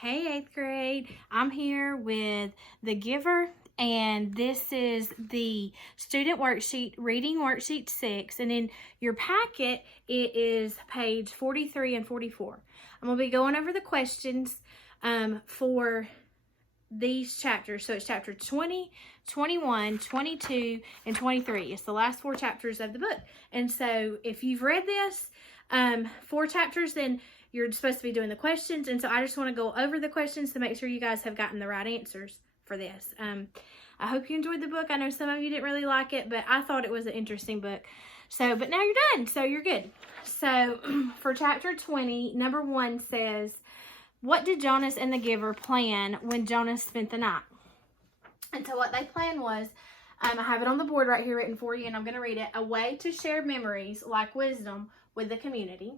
Hey, 8th grade. I'm here with the giver, and this is the student worksheet, reading worksheet 6. And in your packet, it is page 43 and 44. I'm going to be going over the questions for these chapters. So it's chapter 20, 21, 22, and 23. It's the last 4 chapters of the book. And so if you've read this 4 chapters, then you're supposed to be doing the questions. And so I just want to go over the questions to make sure you guys have gotten the right answers for this. I hope you enjoyed the book. I know some of you didn't really like it, but I thought it was an interesting book. So, but now you're done, so you're good. So for chapter 20, number 1 says, what did Jonas and the giver plan when Jonas spent the night? And so what they planned was, I have it on the board right here written for you, and I'm going to read it. A way to share memories like wisdom with the community.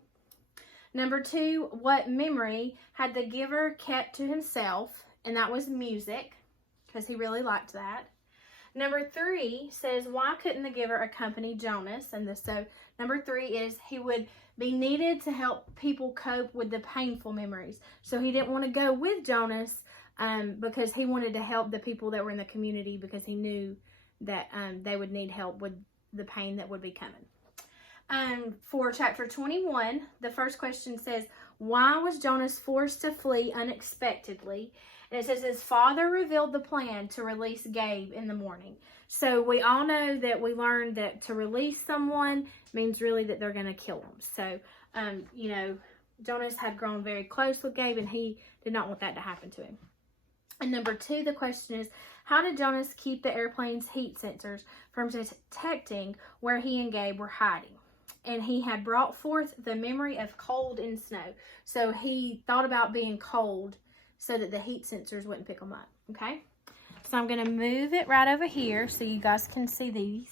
Number 2, what memory had the giver kept to himself? And that was music, because he really liked that. Number 3 says, why couldn't the giver accompany Jonas? And so number 3 is he would be needed to help people cope with the painful memories. So he didn't want to go with Jonas because he wanted to help the people that were in the community, because he knew that they would need help with the pain that would be coming. For chapter 21, the first question says, why was Jonas forced to flee unexpectedly? And it says his father revealed the plan to release Gabe in the morning. So we all know that we learned that to release someone means really that they're going to kill them. So, Jonas had grown very close with Gabe, and he did not want that to happen to him. And number 2, the question is, how did Jonas keep the airplane's heat sensors from detecting where he and Gabe were hiding? And he had brought forth the memory of cold and snow. So he thought about being cold so that the heat sensors wouldn't pick them up. Okay? So I'm going to move it right over here so you guys can see these.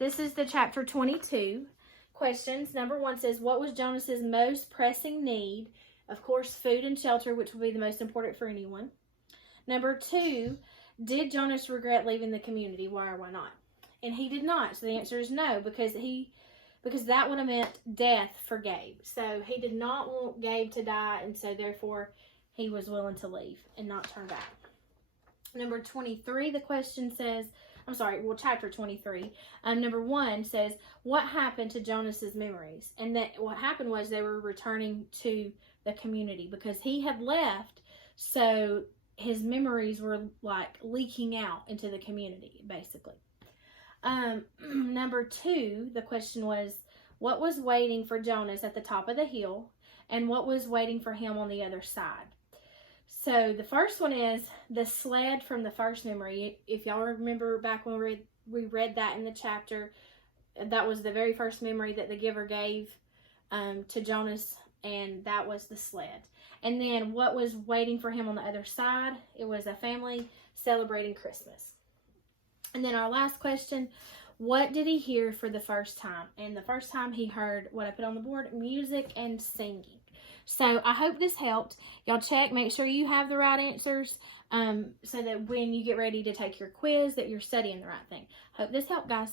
This is the chapter 22. Questions. Number 1 says, what was Jonas's most pressing need? Of course, food and shelter, which would be the most important for anyone. Number 2, did Jonas regret leaving the community? Why or why not? And he did not. So the answer is no, because that would have meant death for Gabe. So he did not want Gabe to die, and so therefore he was willing to leave and not turn back. Number 23, the question says, chapter 23. Number 1 says, what happened to Jonas's memories? And that what happened was they were returning to the community because he had left, so his memories were like leaking out into the community, basically. Number 2, the question was, what was waiting for Jonas at the top of the hill, and what was waiting for him on the other side? So the first one is the sled from the first memory. If y'all remember back when we read that in the chapter, that was the very first memory that the giver gave to Jonas, and that was the sled. And then what was waiting for him on the other side? It was a family celebrating Christmas. And then our last question, what did he hear for the first time? And the first time he heard what I put on the board, music and singing. So I hope this helped. Y'all check, make sure you have the right answers so that when you get ready to take your quiz that you're studying the right thing. Hope this helped, guys.